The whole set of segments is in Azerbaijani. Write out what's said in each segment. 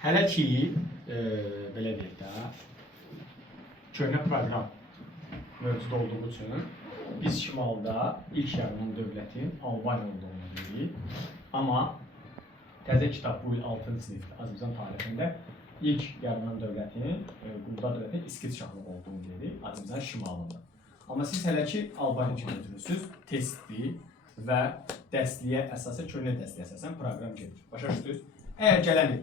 Hələ ki, belə deyək də, köhnə proqram mövcud olduğu üçün biz şimalda ilk yarımın dövlətin Albaniya olduğunu deyirik. Amma təzə kitab bu il 6-cı sinif Azərbaycan tarixində ilk yarımın dövlətin, Quldar dövlətin İskiç şahlığı olduğunu deyirik Azərbaycan şimalında. Amma siz hələ ki Albaniya kimi götürürsünüz, testli və dəstliyə əsasən, köhnə dəstliyə əsasən proqram gedir. Başa düşdünüz? Əgər gələn il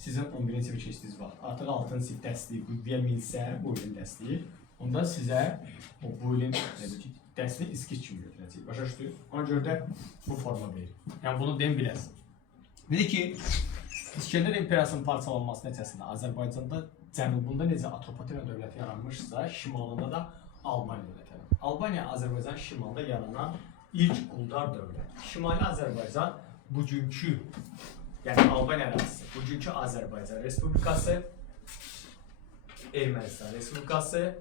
sizin 11-ci sinif keçdiyiniz vaxt artıq 6-cı sinif dəstliyi qüvvəyə minsə, bu ilin dəstliyi, onda sizə bu ilin dəstliyi İskiç kimi götürəcək. Başa düşdünüz? Ona görə də bu forma verir. Yəni bunu deyim biləsin. Dedi ki, İskəndər İmperiyasının parçalanması nəticəsində Azərbaycanda cənubunda necə Atropatena dövləti yaranmışsa, şimalında da Albaniya dövləti yaranır. Albaniya Azərbaycan şimalında yaranan ilk quldar dövlət. Şimali Azərbaycan bugünkü, yəni Albaniya ərazisi, bugünkü Azərbaycan Respublikası, Ermənistan Respublikası,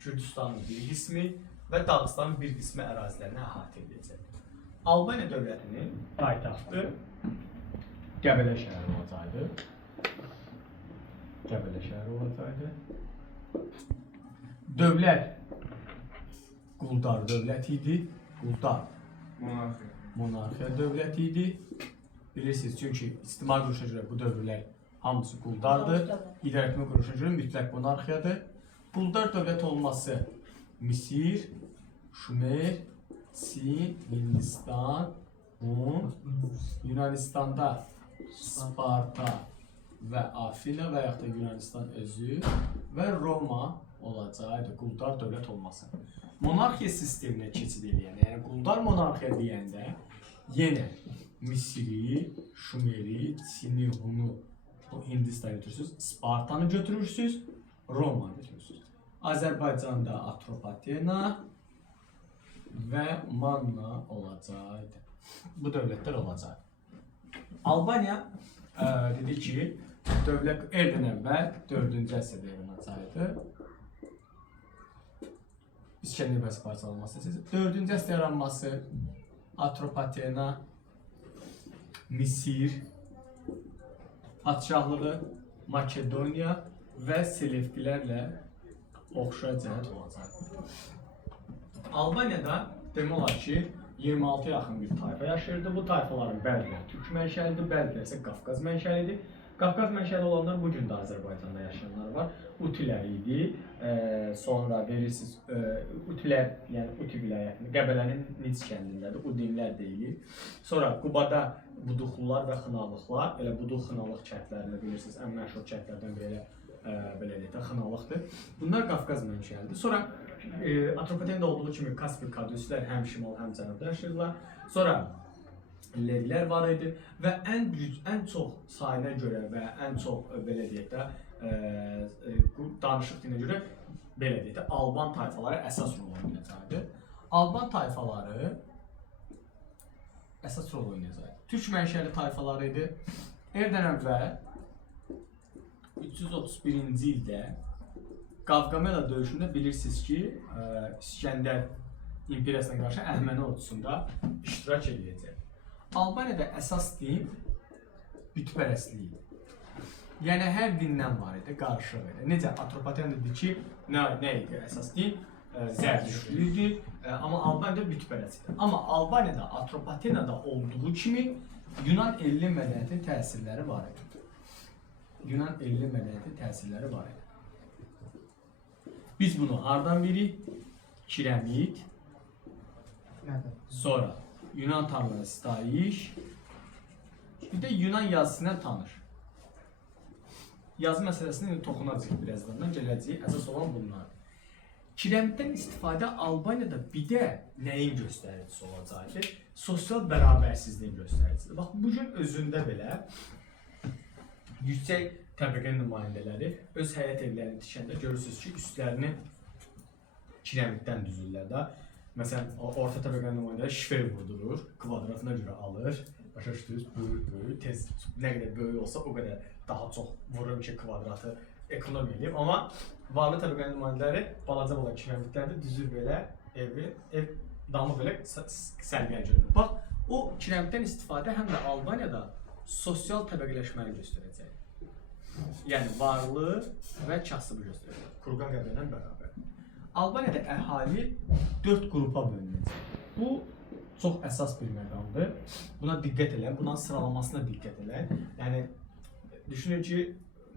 Kürdistanın bir qismi və Dağıstanın bir qismi ərazilərini əhatə edəcək. Albaniya dövlətinin paytaxtı Qəbələ şəhəri olacaqdı. Qəbələ şəhəri olacaqdı. Dövlət Quldar dövləti idi. Quldar monarxiya dövləti idi. Bilirsiniz, çünki ictimai quruluşuna görə bu dövrlər hamısı quldardır. İdarəetmə quruluşuna görə mütləq monarxiyadır. Quldar dövlət olması Misir, Şumer, Sin, Hindistan, Yunanistanda Sparta və Afina və yaxud da Yunanistan özü və Roma olacaqdı quldar dövlət olması. Monarxiya sisteminə keçid edən, yəni quldar monarxiya deyəndə yenə Misiri, Şumeri, Çini, Hunu, Hindistanı götürürsünüz, Spartanı götürürsünüz, Romanı götürürsünüz. Azərbaycanda Atropatena və Manna olacaqdı. Bu dövlətlər olacaq. Albaniya dedi ki, dövlət eldən əvvəl 4-cü əsrdə yaranacaqdı. İskəndər İmperiyası parçalanması. 4-cü əsrdə yaranması Atropatena, Misir, padşahlığı, Makedoniya və Selevkilərlə oxşar cəhət olacaq. Albaniyada demək olar ki, 26 yaxın bir tayfa yaşayırdı. Bu tayfaların bəziləri türk mənşəlidir, bəziləri isə Qafqaz mənşəlidir. Qafqaz mənşəli olanlar bu gün də Azərbaycanda yaşayanlar var. Utilər idi. Sonra verirsiniz, Utilər, yəni Uti vilayətində, Qəbələnin Nic kəndindədir, Udinlər deyilir. Sonra Qubada Buduxlular və Xınalıqlar, elə Buduq Xınalıq kəndlərini bilirsiniz, ən məşhur kəndlərdən biri belə deyək də Xınalıqdır. Bunlar Qafqaz mənşəlidir. Sonra Atropatenada olduğu kimi Kaspik Kadusilər həm şimal, həm cənubda yaşayırlar. Sonra Levlər var idi və ən çox sayına görə və ən çox belə deyək də danışıq dininə görə belə deyək də Alban tayfaları əsas rol oynayacaqdı. Alban tayfaları əsas rol oynayacaqdı. Türk mənşəli tayfaları idi. Erdən əvvəl 331-ci ildə Qavqamela döyüşündə bilirsiniz ki, İskəndər İmperiyasına qarşı Əhəməni ordusunda iştirak edəcək. Albaniyada əsas din bütpərəstlik idi. Yəni hər dindən var idi, qarışıq idi. Necə Atropatena dedi ki, nə idi əsas din? Zərdüştlük idi, amma Albaniyada bütpərəst idi. Amma Albaniyada Atropatenada olduğu kimi Yunan elli mədəniyyətin təsirləri var idi. Yunan elli mədəniyyətin təsirləri var idi. Biz bunu hardan bilirik? Kiremit, sonra Yunan tanrıları sitayiş, bir də Yunan yazısına tanış. Yazı məsələsini toxunacaq birazdan, gələcək, əsas olan bunlar. Kiremitdən istifadə Albaniyada bir də nəyin göstəricisi olacaqdır? Sosial bərabərsizliyin göstəricisidir. Bax, bugün özündə belə yüksək təbəqə nümayəndələri öz həyət evlərini tikəndə görürsünüz ki, üstlərini kiremitdən düzürlər də. Məsələn, orta təbəqə nümayəndələri şifer vurdurur, kvadratına görə alır. Başa düşdünüz, böyük, tez, nə qədər böyük olsa o qədər daha çox vurur ki, kvadratı ekonomiya edib. Amma varlı təbəqə nümayəndələri balaca olan kiremitlərdə düzür belə ev damı belə sərgən görünür. Bax, o kiremitdən istifadə həm də Albaniyada sosial təbəqələşməni göstərəcək. Yəni varlı və kasıbı göstərir. Kurgan qəbili ilə bərabər. Albaniyada əhali 4 qrupa bölünəcək. Bu çox əsas bir məqamdır. Buna diqqət elə, bunun sıralamasına diqqət elə. Yəni düşünün ki,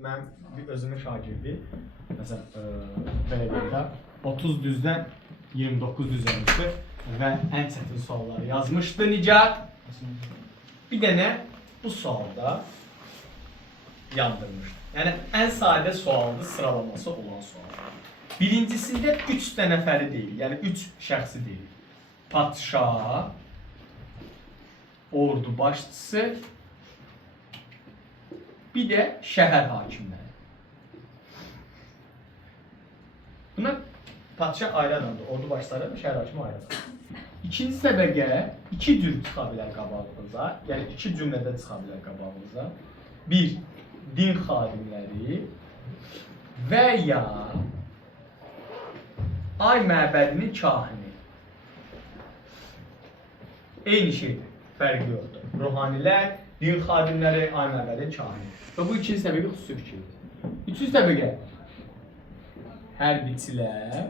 mən bir özümün şagirdi, məsələn, belə deyək də 30 düzdən 29 düz yazmışdı və ən çətin sualları yazmışdı. Nicat? Bir dənə bu sualda yandırmışdı. Yəni ən sadə sualdır, sıralaması olan sual. Birincisində 3 nəfəri deyil, yəni 3 şəxsi deyil. Padşah, ordu başçısı, bir də şəhər hakimləri. Buna padşah ayrı adamdır, ordu başçıları, şəhər hakimi ayrı adamdır. İkinci səbəqə 2 cür çıxa bilər qabağınıza, yəni 2 cümlədə çıxa bilər qabağınıza. 1. Din xadimləri və ya ay məbədinin kahini. Eyni şeydir, fərqi yoxdur. Ruhanilər, din xadimləri, ay məbədinin kahini. Və bu ikinci səbəqə xüsusi fikirdir. Üçüncü səbəqə hərbiçilər.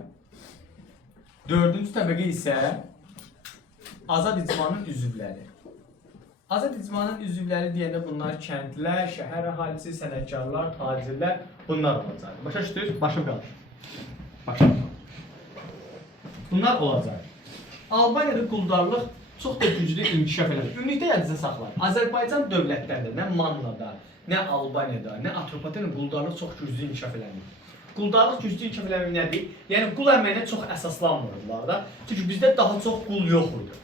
Dördüncü səbəqə isə azad icmanın üzvləri. Azad icmanın üzvləri deyəndə bunlar kəndlər, şəhər əhalisi, sənətkarlar, tacirlər, bunlar olacaq. Başa düşdünüz? Başım qalır. Başım qalır. Bunlar olacaq. Albaniyada quldarlıq çox da güclü inkişaf edir. Ümumilikdə yadınızda saxlayın. Azərbaycan dövlətlərində, nə Mannada, nə Albaniyada, nə Atropatenada quldarlıq çox güclü inkişaf edir. Quldarlıq güclü inkişaf eləmək nədir? Yəni qul əməyinə çox əsaslanmırdılar da. Çünki bizdə daha çox qul yox idi.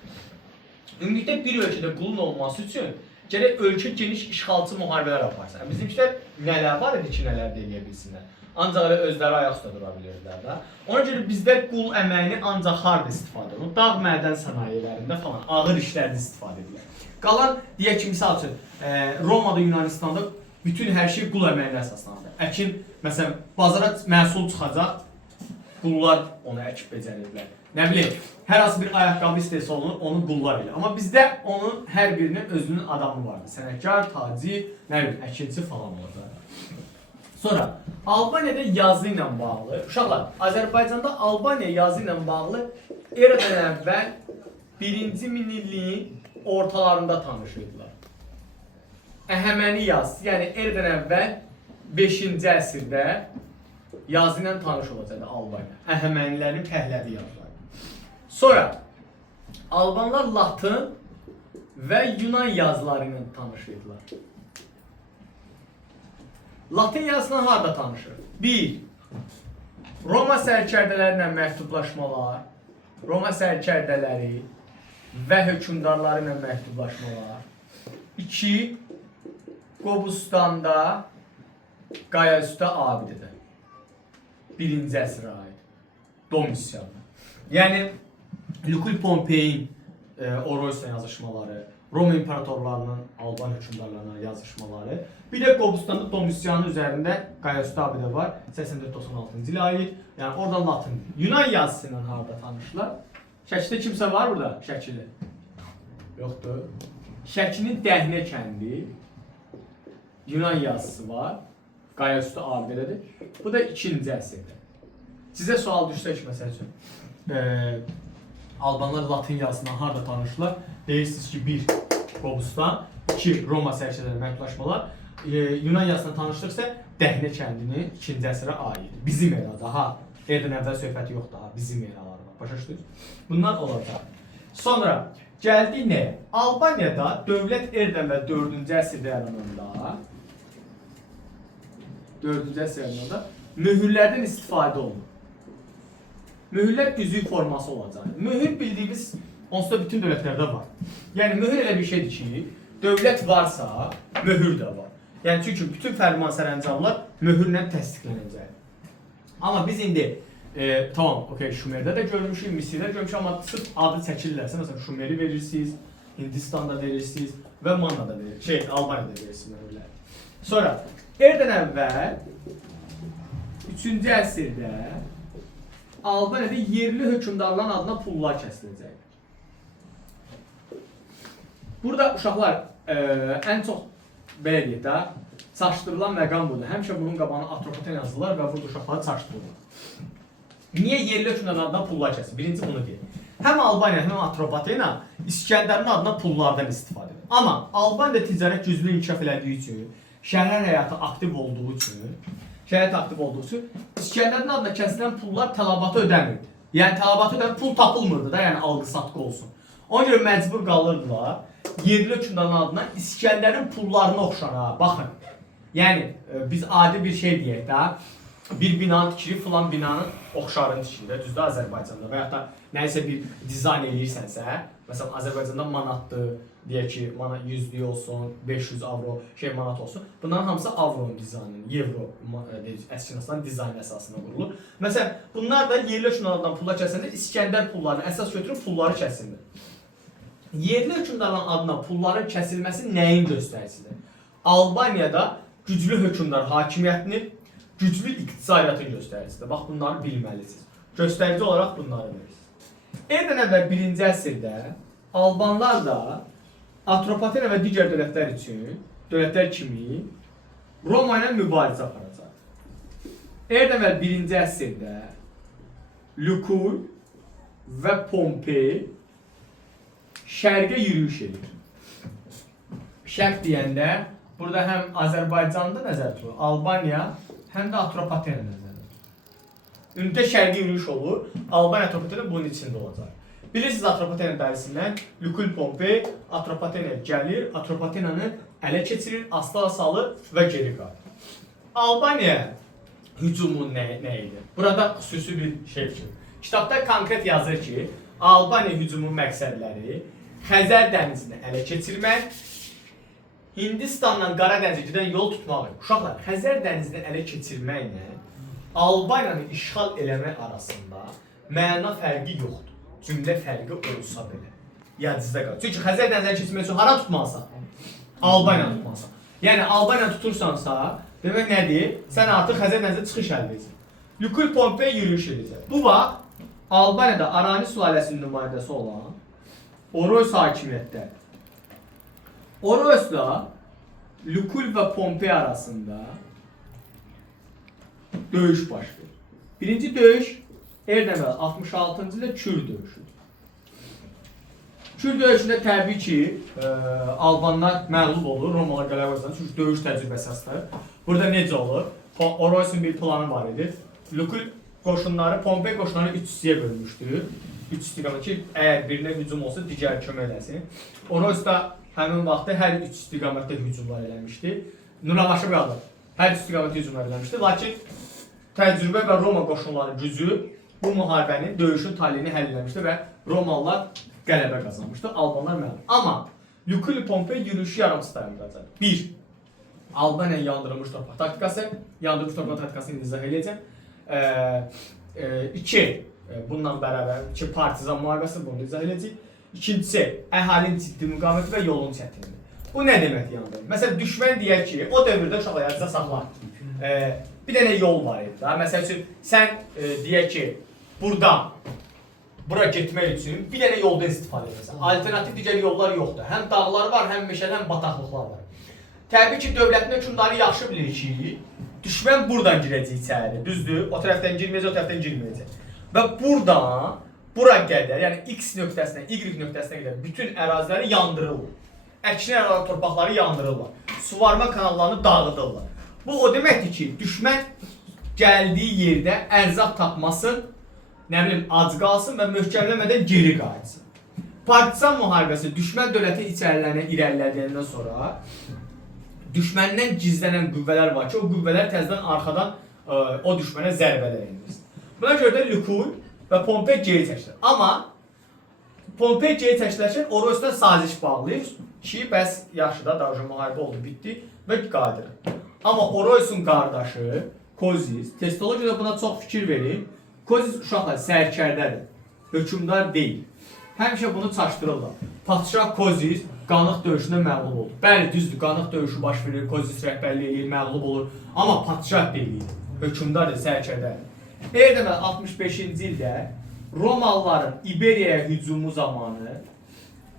Ümumilikdə bir ölkədə qulun olması üçün gərək ölkə geniş işğalçı müharibələr aparsın. Bizimkilər nələr var idi ki, nələr deyə bilsinlər. Ancaq elə özləri ayaq üstə dura bilirdilər də. Ona görə bizdə qul əməyini ancaq harda istifadə olunur? Dağ mədən sənayelərində falan, ağır işlərdə istifadə edilir. Qalan, deyək ki, misal üçün, Romada, Yunanistanda bütün hər şey qul əməyinə əsaslanır. Əkin, məsələn, bazara məhsul çıxacaq, qullar onu əkib becərirdilər. Nə bileyim, hər hansı bir ayaqqabı istehsal olunur, onu qullar elə. Amma bizdə onun hər birinin özünün adamı vardı. Sənətkar, tacir, nə bileyim, əkinçi falan olurdu. Sonra, Albaniyada yazı ilə bağlı, uşaqlar, Azərbaycanda Albaniya yazı ilə bağlı eradan əvvəl 1-ci minilliyin ortalarında tanışıydılar. Əhəməni yazısı, yəni eradan əvvəl 5-ci əsrdə yazı ilə tanış olacaqdı Albaniya. Əhəmənilərin Pəhləvi yazıları. Sonra, Albanlar Latın və Yunan yazıları ilə tanışıydılar. Latın yazısından harada tanışır? 1. Roma sərkərdələrlə məktublaşmalar, Roma sərkərdələri və hökümdarları ilə məktublaşmalar. 2. Qobustanda Qayaüstə abidədə. 1-ci əsrə aid. Domisiyanı. Yəni, Lukul Pompeyin Oroysa yazışmaları, Roma imperatorlarının Alban hökümdarlarına yazışmaları. Bir də Qobustanda Domisiyanın üzərində Qayaüstə abidə var. 84-96-cı ilə aid. Yəni, oradan Latın. Yunan yazısı ilə harada tanışırlar? Şəkidə kimsə var burada? Şəkili. Yoxdur. Şəkinin Dəhnə kəndi. Yunan yazısı var. Qayaüstə abidədir. Bu da 2-ci əsrdə. Sizə sual düşsə ki, məsəl üçün, Albanlar Latın yazısından harada tanışırlar? Deyirsiniz ki, 1. Qobustan, 2. Roma sərkərdələri məktublaşmalar. Yunan yazısından tanışdıqsa, Dəhnə kəndini 2-ci əsrə aid. Bizim erada, ha. Eradan əvvəl söhbəti yoxdur, ha. Bizim eraları var. Başa düşdünüz? Bunlar olacaq. Sonra, gəldik nəyə? Albaniyada dövlət eradan və 4-cü əsrdə yarananda, 4-cü əsrdə yarananda möhürlərdən istifadə olunur. Mühürlər üzük forması olacaq. Mühür bildiyimiz onsuz da bütün dövlətlərdə var. Yəni mühür elə bir şeydir ki, dövlət varsa, mühür də var. Yəni çünki bütün fərman sərəncamlar mühürlə təsdiqlənəcək. Amma biz indi tamam, okey, Şumerdə də görmüşük, Misirdə görmüşük, amma sırf adı çəkilirlərsə, məsələn, Şumeri verirsiniz, Hindistanda verirsiniz və Mannada verirsiniz, Albaniyada verirsiniz mühürlər. Sonra, eradan əvvəl 3-cü əsrdə Albaniyada yerli hökümdarların adına pullar kəsiləcək. Burada uşaqlar ən çox belə deyək də, çaşdırılan məqam budur. Həmişə bunun qabağına Atropatena yazırlar və burada uşaqları çaşdırırlar. Niyə yerli hökmdarın adına pullar kəsir? Birinci bunu deyir. Həm Albaniya, həm Atropatena İskəndərin adına pullardan istifadə edir. Amma Albaniyada ticarət güclü inkişaf elədiyi üçün, şəhər həyatı aktiv olduğu üçün, İskəndərin adına kəsilən pullar tələbatı ödəmirdi. Yəni tələbatı ödəmir, pul tapılmırdı da, yəni alqı-satqı olsun. Ona görə məcbur qalırdılar yerli hökmdarın adına İskəndərin pullarına oxşana. Baxın. Yəni biz adi bir şey deyək də, bir binanı tikirik, filan binanın oxşarını tikirik, düzdür Azərbaycanda və ya da nəyisə bir dizayn edirsənsə, məsələn Azərbaycanda manatdır, deyək ki, 100'lük olsun, 500 avro manat olsun. Bunların hamısı avronun dizaynı, evro əsasında dizayn əsasında qurulur. Məsələn, bunlar da yerli hökmdarlardan pullar kəsilir, İskəndər pullarını əsas götürüb pulları kəsilir. Yerli hökmdarların adına pulların kəsilməsi nəyin göstəricisidir? Albaniyada güclü hökmdar hakimiyyətini, güclü iqtisadiyyatın göstəricisidir. Bax, bunları bilməlisiniz. Göstərici olaraq bunları bilirsiniz. Erdən əvvəl 1-ci əsrdə Albanlar da Atropatena və digər dövlətlər kimi Roma ilə mübarizə aparacaq. Erdən əvvəl 1-ci əsrdə Lukul və Pompey şərqə yürüyüş edir. Şərq deyəndə burada həm Azərbaycanda nəzərdə tutulur, Albaniya, həm də Atropatena nəzərdə tutulur. Ümumiyyətlə şərqə yürüyüş olur, Albaniya Atropatena bunun içində olacaq. Bilirsiniz Atropatena dərisindən Lukul Pompey Atropatenaya gəlir, Atropatenanı ələ keçirir, asla salır və geri qalır. Albaniya hücumu nə idi? Burada xüsusi bir şey ki, kitabda konkret yazır ki, Albaniya hücumu məqsədləri Xəzər dənizini ələ keçirmək, Hindistanla Qara dənizə gedən yol tutmaq. Uşaqlar, Xəzər dənizini ələ keçirməklə Albaniyanı işğal eləmək arasında məna fərqi yoxdur. Cümlə fərqi olsa belə. Yadınızda qalır. Çünki Xəzər dənizini keçirmək üçün hara tutmalısan? Albaniyanı tutmalısan. Yəni Albaniyanı tutursansa, demək nədir? Sən artıq Xəzər dənizinə çıxış əldə edəcəksən. Lukul Pompey yürüyüş edəcək. Bu vaxt Albaniyada Arani sülaləsinin nümayəndəsi olan Oroys hakimiyyətdə. Oroysla Lukul və Pompey arasında döyüş baş verir. Birinci döyüş erdən əvvəl 66-cı ildə Kür döyüşüdür. Kür döyüşündə təbii ki, Albanlar məğlub olur, Romalılar qələbə qazanır, çünki döyüş təcrübəsi əsasları. Burada necə olur? Oroysun bir planı var idi. Lukul qoşunları, Pompey qoşunları 3 hissəyə bölmüşdür. 3 istiqamət ki, əgər birinə hücum olsa, digər kömək eləsin. Oroys da həmin vaxtda hər 3 istiqamətdə hücumlar eləmişdi. Nuravaşı qalır. Hər istiqamətdə hücumlar eləmişdi. Lakin təcrübə və Roma qoşunları gücü bu müharibənin, döyüşün taleyini həll eləmişdi və Romalılar qələbə qazanmışdı. Albanlar məğlub. Amma Lukul Pompey yürüyüşü yarımçı dayandıracaq. 1. Albaniya yandırılmış torpaq taktikası. Yandırılmış torpaq taktikasını izah edəcəm. 2. Bununla bərabər partizan müharibəsi, bunu izah edəcəyik. İkincisi, əhalinin ciddi müqaviməti və yolun çətinliyi. Bu nə deməkdir yandırılmış? Məsələn, düşmən deyək ki, o dövrdə uşaqlar yadınızda saxlar. Bir dənə yol var idi. Məsəl üçün, sən deyək ki, bura getmək üçün bir dənə yolda istifadə edirsən. Alternativ digər yollar yoxdur. Həm dağlar var, həm meşələr, həm bataqlıqlar var. Təbii ki, dövlətin hökmdarı yaxşı bilir ki, düşmən buradan girəcək içəri, düzdür? O tərəfdən girməyəcək, o tərəfdən girməyəcək. Və buradan, bura qədər, yəni X nöqtəsinə, Y nöqtəsinə qədər bütün əraziləri yandırırlar. Əkini ərazi torpaqları yandırırlar. Suvarma kanallarını dağıdırlar. Bu o deməkdir ki, düşmən gəldiyi yerdə ərzaq tapmasın, nə bilim, ac qalsın və möhkəmləmədən geri qayıtsın. Partizan müharibəsi düşmən dövləti içərilərinə irəlilədiyəndən sonra düşməndən gizlənən qüvvələr var ki, o qüvvələr təzədən arxadan o düşmənə zərbələr endirsin. Buna görə də Lukul və Pompey geri çəkilir. Amma Pompey geri çəkilərkən Oroysla saziş bağlayır ki, bəs yaxşı da davran müharibə oldu, bitdi və qayıdır. Amma Oroysun qardaşı Kozis, testologiyada buna çox fikir verir. Kozis uşaqlar sərkərdədir, hökmdar deyil. Həmişə bunu çaşdırırlar. Padşah Kozis Qanıq döyüşündə məğlub oldu. Bəli, düzdür, Qanıq döyüşü baş verir, Kozis rəhbərlik edir, məğlub olur. Amma padşah deyil, hökmdardır, sərkərdədir. Erdən 65-ci ildə Romalıların İberiyaya hücumu zamanı,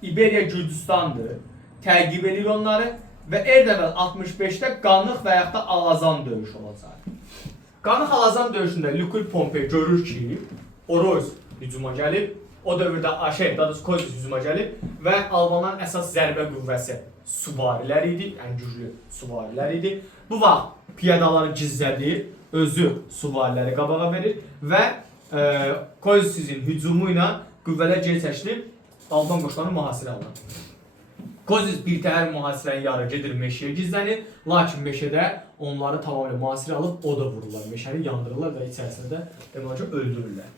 İberiya Gürcüstandır, təqib edir onları və Erdəbəl 65-də Qanıq və yaxud da Alazan döyüşü olacaq. Qanıq Alazan döyüşündə Lükül Pompey görür ki, Oroz hücuma gəlib, o dövrdə Kozis hücuma gəlib və Albanların əsas zərbə qüvvəsi süvarilər idi, ən güclü süvarilər idi. Bu vaxt piyadaları gizlədir, özü süvariləri qabağa verir və Kozis'in hücumu ilə qüvvələr geri çəkilib Alban qoşunları mühasirə alır. Kozis bir təhər mühasirənin yarı gedir meşəyə gizlənir, lakin meşədə onları tamamilə mühasirə alıb oda vururlar, meşəni yandırırlar və içərisində demək ki, öldürürlər.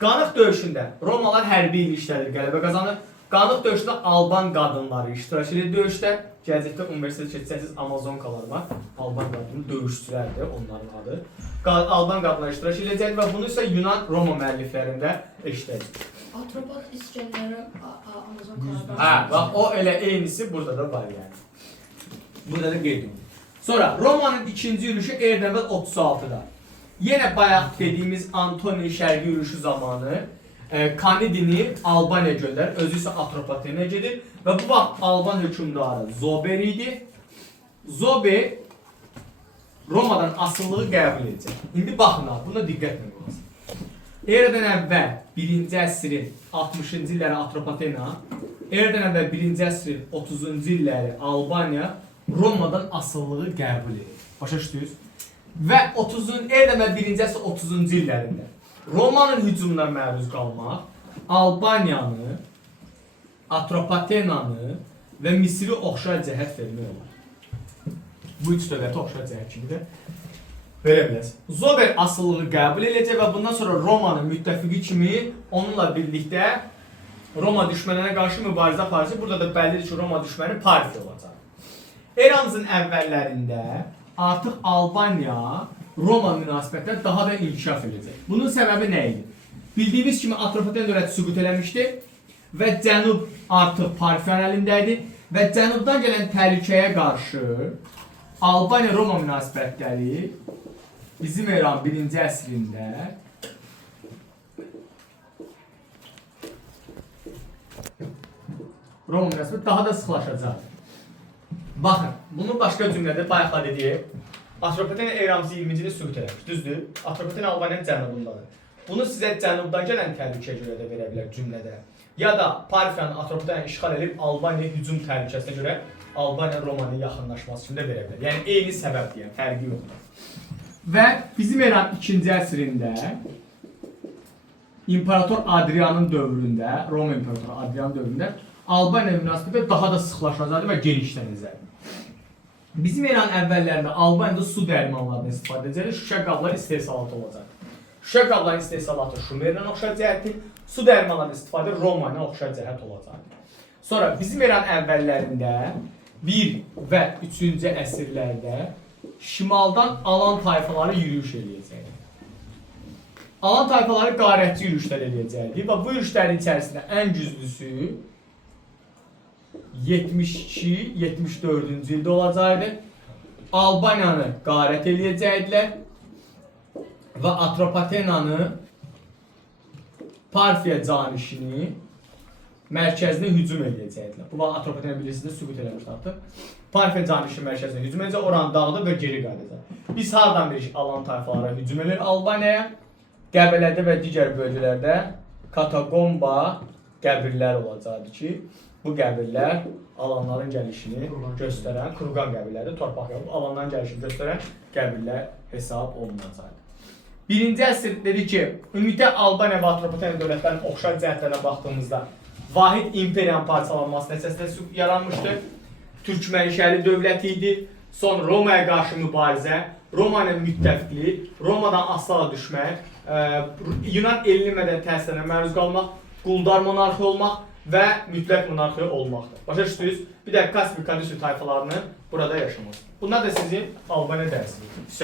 Qanıq döyüşündə Romalar hərbi ilişlədir, qələbə qazanır. Qanıq döyüşündə Alban qadınları iştirak edir döyüşdə. Gələcəkdə universitet keçəcəksiniz, Amazonkalar var. Alban qadını döyüşçülərdir, onların adı. Alban qadınları iştirak edəcək və bunu isə Yunan-Roma müəlliflərində eşidəcək. Atropat İskəndərə Amazonkalar. Hə, bax o elə eynisi burada da var yəni. Burada da qeyd edilir. Sonra Romanın ikinci yürüyüşü Erdəbəl 36-da. Yenə bayaq dediyimiz Antoni şərqi yürüyüşü zamanı Kanidini Albaniya göndərir, özü isə Atropatenə gedir və bu vaxt Alban hökmdarı Zober idi. Zober Romadan asılılığı qəbul edəcək. İndi baxın, buna diqqətlə qulaq. Eradan əvvəl 1-ci əsrin 60-cı illəri Atropatena, eradan əvvəl 1-ci əsrin 30-cu illəri Albaniya Romadan asılılığı qəbul edir. Başa düşdünüz? Və eradan əvvəl 1-ci əsrin 30-cu illərində Romanın hücumuna məruz qalmaq Albaniyanı, Atropatenanı və Misri oxşar cəhət vermək olar. Bu üç dövləti oxşar cəhət kimi də verə bilərsiniz. Zober asılılığı qəbul edəcək və bundan sonra Romanın müttəfiqi kimi onunla birlikdə Roma düşmənlərinə qarşı mübarizə aparacaq. Burada da bəllidir ki, Roma düşməni Parfiya olacaq. Eramızın əvvəllərində artıq Albaniya Roma münasibətlər daha da inkişaf edəcək. Bunun səbəbi nə idi? Bildiyimiz kimi Atropaten dövləti süqut eləmişdi və cənub artıq Parfiyanın əlində idi və cənubdan gələn təhlükəyə qarşı Albaniya-Roma münasibətləri bizim eran 1-ci əsrində Roma münasibəti daha da sıxlaşacaq. Baxın, bunu başqa cümlədə bayaqla dediyim, Atropaten eramızı 20-ci ildə süqut eləmiş, düzdür? Atropaten Albaniyanın cənubundadır. Bunu sizə cənubdan gələn təhlükəyə görə də verə bilər cümlədə. Ya da Parfiyanın Atropateni işğal edib Albaniya hücum təhlükəsinə görə Albaniya-Romanın yaxınlaşması kimi də verə bilər. Yəni eyni səbəb deyən, fərqi yoxdur. Və bizim eran 2-ci əsrində İmperator Adrianın dövründə, Roma İmperatoru Adrianın dövründə Albaniya münasibətləri daha da sıxlaşacaqdır və genişlənəcəkdir. Bizim eran əvvəllərində Albaniyada su dərmanlarından istifadə edəcəkdir, şüşə qablar istehsalatı olacaq. Şüşə qabların istehsalatı Şumerlə oxşar cəhətdir, su dərmanlarından istifadə Roma ilə oxşar cəhət olacaq. Sonra bizim eran əvvəllərində 1 və 3-cü əsrlərdə şimaldan Alan tayfaları yürüyüş edəcəkdir. Alan tayfaları qarətçi yürüyüşlər edəcəkdir və bu yürüyüşlərin içərisində ən güclüsü 72-74-cü ildə olacaqdır. Albaniyanı qarət edəcəkdilər və Atropatenanı Parfiya canişini mərkəzinə hücum edəcəkdilər. Bu vaxt Atropatena bilirsiniz süqut eləmişdi artıq. Parfiya canişini mərkəzinə hücum edəcək, oranı dağıdıb və geri qayıdacaq. Biz hardan bilirik Alan tayfalara hücum edir Albaniyaya? Qəbələdə və digər bölgələrdə katakomba qəbirlər olacaqdır ki, bu qəbirlər Alanların gəlişini göstərən, Kurgan qəbirləri, torpaq qəbirləri, Alanların gəlişini göstərən qəbirlər hesab olunacaq. 1-ci əsr dedi ki, ümumiyyətlə Albaniya və Atropatena dövlətlərinin oxşar cəhətlərinə baxdığımızda vahid imperiyanın parçalanması nəticəsində yaranmışdı. Türk mənşəli dövlət idi. Sonra Romaya qarşı mübarizə, Romanın müttəfiqliyi, Romadan asıla düşmək, Yunan elli mədəni təsirlərinə məruz qalmaq, quldar monarxiya olmaq və mütləq monarxiya olmaqdır. Başa düşdünüz? Bir də Kaspik Kadüsü tayfalarını burada yaşamaq. Bunlar da sizin Albaniya dərsiniz.